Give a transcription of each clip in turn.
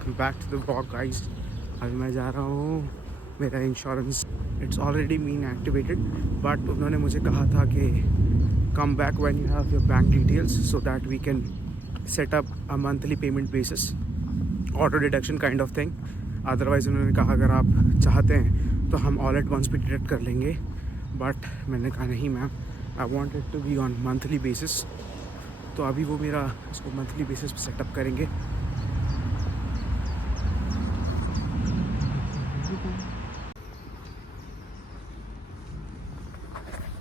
Welcome back to the vlog guys. अभी मैं जा रहा हूँ, मेरा insurance it's already been activated, but उन्होंने मुझे कहा था कि come back when you have your bank details so that we can set up a monthly payment basis, auto deduction kind of thing. Otherwise उन्होंने कहा अगर आप चाहते हैं तो हम ऑल एट वंस भी डिडक्ट कर लेंगे, बट मैंने कहा नहीं ma'am, I want it to be on monthly basis. तो अभी वो मेरा इसको मंथली बेसिस पे सेटअप करेंगे।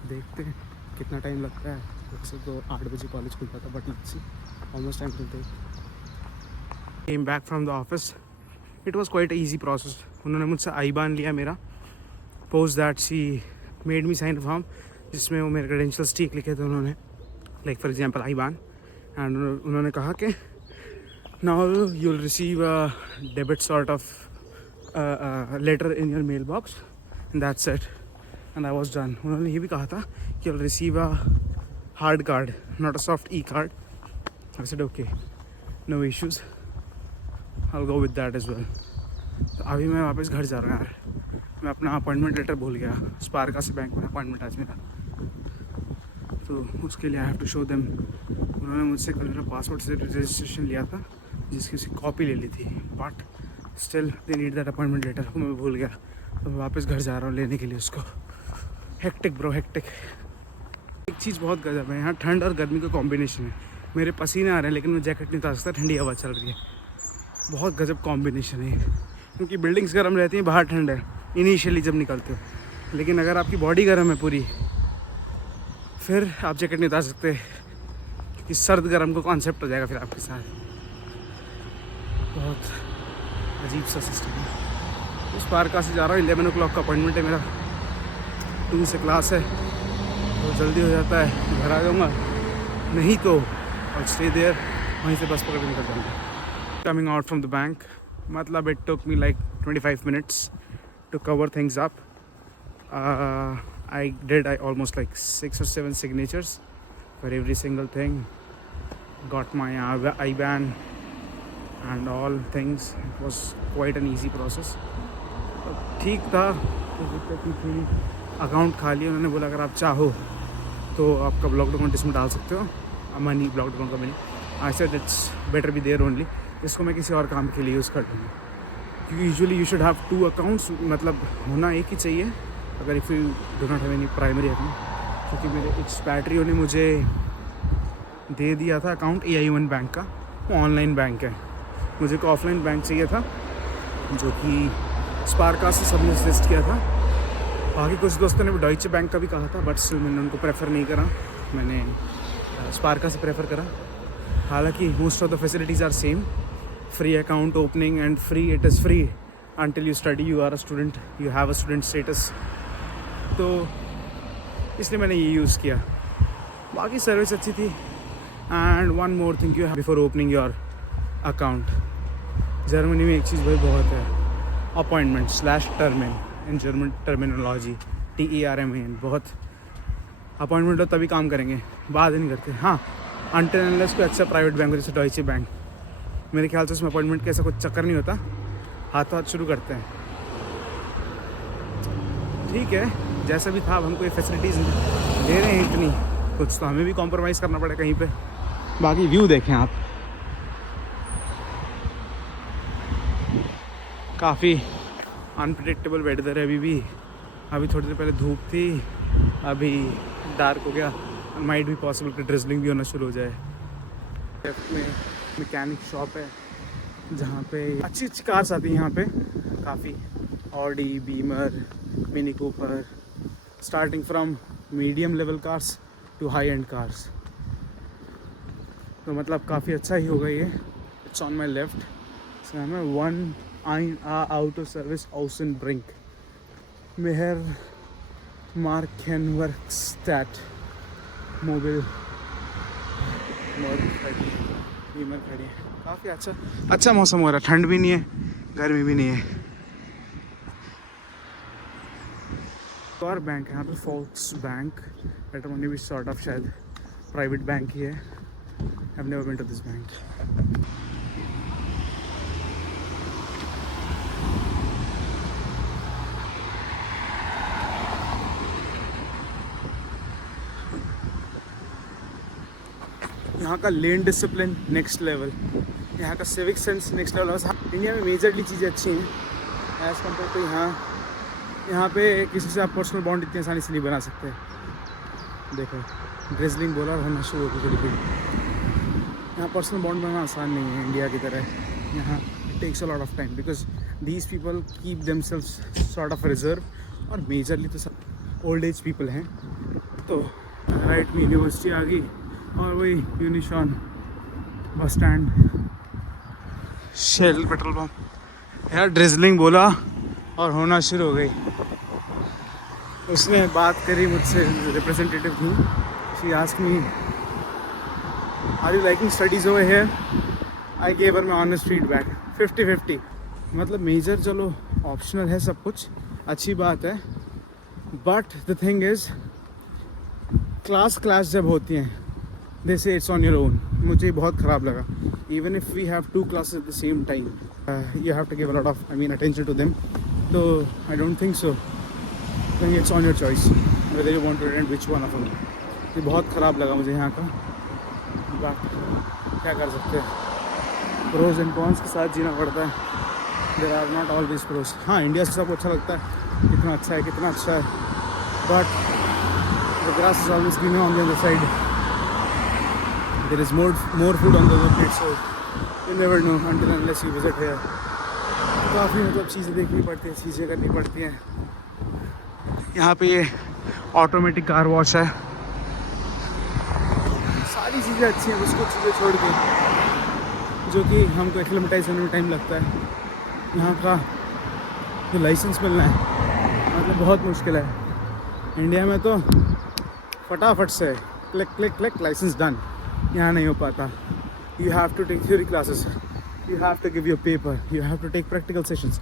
देखते हैं कितना टाइम लगता है। वैसे तो 8 बजे कॉलेज खुलता था, but it's almost time to take. Came back from the office, it was quite easy process. उन्होंने मुझसे आईबान लिया मेरा, post that she made me sign form जिसमें वो मेरे क्रेडेंशियल्स ठीक लिखे थे उन्होंने, like for example IBAN. And उन्होंने कहा कि now you will receive a debit sort of letter in your mail box, that's it, and I was done. उन्होंने ये भी कहा था कि you will receive a hard card, not a soft e card. I said okay, no issues, I will go with that as well. तो अभी मैं वापस घर जा रहा हूँ यार। मैं अपना अपॉइंटमेंट लेटर भूल गया, स्पार्का से बैंक में अपॉइंटमेंट आज मेरा, तो उसके लिए I have to show them. उन्होंने मुझसे कल मेरा पासपोर्ट से रजिस्ट्रेशन लिया था जिसकी उसकी कॉपी ले ली थी, but still they need that appointment letter. वो मैं भूल गया, तो मैं वापस घर जा रहा हूँ लेने के लिए उसको। Hectic bro, hectic. एक चीज़ बहुत गजब है, यहाँ ठंड और गर्मी का कॉम्बिनेशन है। मेरे पसीने आ रहे हैं लेकिन मैं जैकेट नहीं उतार सकता, ठंडी हवा चल रही है। बहुत गजब कॉम्बिनेशन है, क्योंकि बिल्डिंग्स गर्म रहती हैं, बाहर ठंड है इनिशियली जब निकलते हो, लेकिन अगर आपकी बॉडी गर्म है पूरी, फिर आप जैकेट नहीं उतार सकते, क्योंकि सर्द गर्म का कॉन्सेप्ट हो जाएगा फिर आपके साथ। बहुत अजीब सा सिस्टम है। उस पार्का से जा रहा हूँ, 11 o'clock का अपॉइंटमेंट है मेरा, 2 से क्लास है, तो जल्दी हो जाता है, घर आ जाऊँगा। नहीं तो और स्टे देयर, वहीं से बस पकड़ के निकल जाऊँगा। Coming out from the bank, मतलब it took me like 25 minutes to cover things up. I did almost like 6 or 7 signatures for every single thing. Got my IBAN and all things. It was quite an easy process. ठीक था, account खाली। उन्होंने बोला अगर आप चाहो तो आपका ब्लॉक अकाउंट इसमें डाल सकते हो, मनी ब्लॉक अकाउंट का money. I said it's better be there only, इसको मैं किसी और काम के लिए यूज़ कर लूँगा, क्योंकि usually you should have 2 accounts, मतलब होना एक ही चाहिए अगर if you do not have any primary account. क्योंकि मेरे एक्सपैट्रियो ने मुझे दे दिया था अकाउंट AION बैंक का, वो ऑनलाइन बैंक है। मुझे को ऑफलाइन बैंक चाहिए था, जो कि स्पार्का से सबने सजेस्ट किया था। बाकी कुछ दोस्तों ने डॉइचे बैंक का भी कहा था, बट स्टिल मैंने उनको प्रेफर नहीं करा, मैंने स्पार्का से प्रेफर करा। हालांकि most of the facilities are same, free account opening and free, it is free until you study, you are a student, you have a student status, तो इसलिए मैंने ये यूज़ किया। बाकी सर्विस अच्छी थी। And one more thing you have before opening your account, Germany में एक चीज़ भाई बहुत है, अपॉइंटमेंट/टर्मिन, इन जर्मन टर्मिनोलॉजी TERMIN। बहुत अपॉइंटमेंट हो तभी काम करेंगे, बाद नहीं करते। हाँ, अनटिल अनलेस कोई अच्छा प्राइवेट बैंक हो जैसे डॉइचे बैंक, मेरे ख्याल से उसमें अपॉइंटमेंट का ऐसा कुछ चक्कर नहीं होता, हाथों हाथ शुरू करते हैं। ठीक है, जैसा भी था, अब हमको ये फैसिलिटीज़ दे रहे हैं इतनी, कुछ तो हमें भी कॉम्प्रोमाइज़ करना पड़े कहीं पे। बाकी व्यू देखें आप, काफ़ी अनप्रेडिक्टेबल वेदर है अभी भी। अभी थोड़ी देर पहले धूप थी, अभी डार्क हो गया, माइट भी पॉसिबल कि ड्रिजलिंग भी होना शुरू हो जाए। लेफ्ट में मैकेनिक शॉप है जहाँ पे अच्छी अच्छी कार्स आती हैं यहाँ पे, काफ़ी Audi, Beemer, Mini Cooper, starting from medium level cars to high end cars. तो मतलब काफ़ी अच्छा ही होगा ये। इट्स ऑन माई लेफ्ट, इसका नाम है 1 आउटो सर्विस औसन ब्रिंक मेहर मार्केनवर्कस्टैट मोबिल बीमर खड़ी है। काफ़ी अच्छा मौसम हो रहा है, ठंड भी नहीं है, गर्मी भी नहीं है। और बैंक है यहाँ पे, फोक्स बैंक, पेट्रोमनी भी सॉर्ट ऑफ शायद प्राइवेट बैंक ही है। I have never been to this bank. यहाँ का लेन डिसिप्लिन नेक्स्ट लेवल, यहाँ का सिविक सेंस नेक्स्ट लेवल। बस इंडिया में मेजरली चीज़ें अच्छी हैं एज़ कम्पेयर टू यहाँ पे किसी से आप पर्सनल बॉन्ड इतनी आसानी से नहीं बना सकते। देखो ड्रिजलिंग बोला और होना शुरू होगी थोड़ी। यहाँ पर्सनल बॉन्ड बनाना आसान नहीं है इंडिया की तरह। यहाँ it takes a lot of time because these people keep themselves sort of reserve, और मेजरली तो सब ओल्ड एज पीपल हैं। तो राइट में यूनिवर्सिटी आ गई और वही यूनिशॉन bus stand, Shell petrol pump. यार ड्रिजलिंग बोला और होना शुरू हो गई। उसने बात करी मुझसे, रिप्रेजेंटेटिव थी। She asked me are you liking studies over here. I gave her my honest feedback 50-50। मतलब मेजर चलो ऑप्शनल है, सब कुछ अच्छी बात है, but the thing is class जब होती हैं दे से इट्स ऑन योर ओन। मुझे बहुत ख़राब लगा। Even if we have 2 classes at the same time you have to give a lot of attention to them. तो I don't think so. It's on your choice whether you want to attend which one of them. ये बहुत ख़राब लगा मुझे यहाँ का, but क्या कर सकते हैं, प्रोज एंड कॉन्स के साथ जीना पड़ता है। There are not always pros. हाँ इंडिया से सबको अच्छा लगता है, कितना अच्छा है कितना अच्छा है, but the grass is always greener on the other side. There is more food on the other plate, so you never know until unless you visit here. काफ़ी मतलब चीज़ें देखनी पड़ती हैं, चीज़ें करनी पड़ती हैं। यहाँ पे ये ऑटोमेटिक कार वॉश है, सारी चीज़ें अच्छी हैं, बस कुछ चीज़ें छोड़ के जो कि हमको एक्लेमेटाइज होने में टाइम लगता है। यहाँ का जो लाइसेंस मिलना है मतलब बहुत मुश्किल है। इंडिया में तो फटाफट से click click click license done, यहाँ नहीं हो पाता। You have to take theory classes, you have to give your paper, you have to take practical sessions.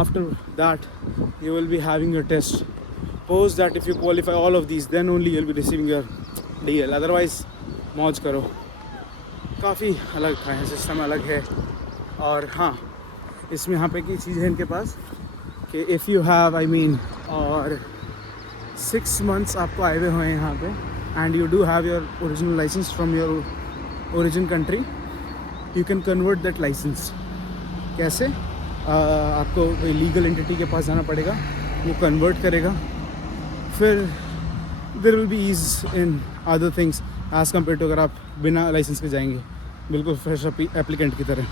After that you will be having your test. Post that if you qualify all of these, then only you'll be receiving your DL. Otherwise मौज करो। काफ़ी अलग था, system अलग है। और हाँ इसमें यहाँ पे की चीज़ है इनके पास कि इफ़ यू हैव और 6 months आपको आए हुए हुए हैं यहाँ पे, and you do have your original license from your origin country, you can convert that license. कैसे? आपको लीगल एंटिटी के पास जाना पड़ेगा, वो कन्वर्ट करेगा, फिर there will be ease in other things as compare to अगर आप बिना लाइसेंस के जाएंगे बिल्कुल फ्रेश एप्लीकेंट की तरह।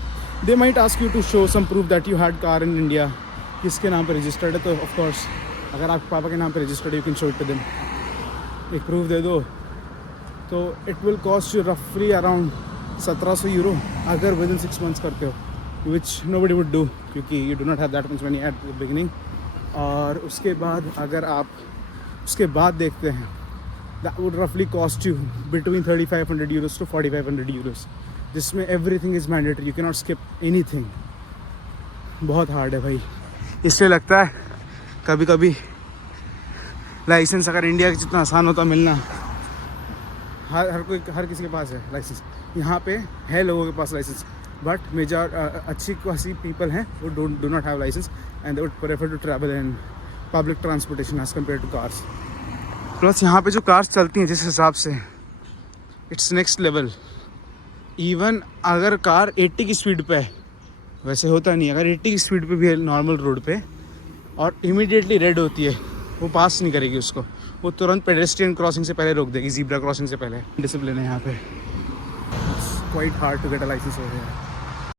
They might ask you to show some proof that you had car in India, किसके नाम पर रजिस्टर्ड है। तो ऑफ कोर्स अगर आप पापा के नाम पर रजिस्टर्ड है you can show it to them, एक प्रूफ दे दो। तो इट विल कॉस्ट यू रफली अराउंड 1700 यूरो अगर विद इन 6 months करते हो, विच नोबडी वुड डू क्योंकि you do not have that much money at the beginning. और उसके बाद अगर आप उसके बाद देखते हैं दैट वुड रफली cost you between 3500 euros to 4500 euros, जिसमें everything is mandatory, you can not skip anything. बहुत हार्ड है भाई, इसलिए लगता है कभी कभी लाइसेंस अगर इंडिया के जितना आसान होता मिलना, हर किसी के पास है लाइसेंस। यहाँ पे है लोगों के पास लाइसेंस, बट मेजर अच्छी खासी पीपल हैं वो do not have license and they would prefer to travel in public transportation as compare to cars. Plus यहाँ पे जो कार्स चलती हैं जिस हिसाब से, इट्स नेक्स्ट लेवल। इवन अगर कार 80 की स्पीड पे है, वैसे होता नहीं, अगर 80 की स्पीड पे भी है नॉर्मल रोड पे और इमीडिएटली रेड होती है, वो पास नहीं करेगी उसको, वो तुरंत पेडेस्ट्रियन क्रॉसिंग से पहले रोक देगी, ज़ीब्रा क्रॉसिंग से पहले। डिसिप्लिन है यहाँ पे। It's quite hard to get a license over here.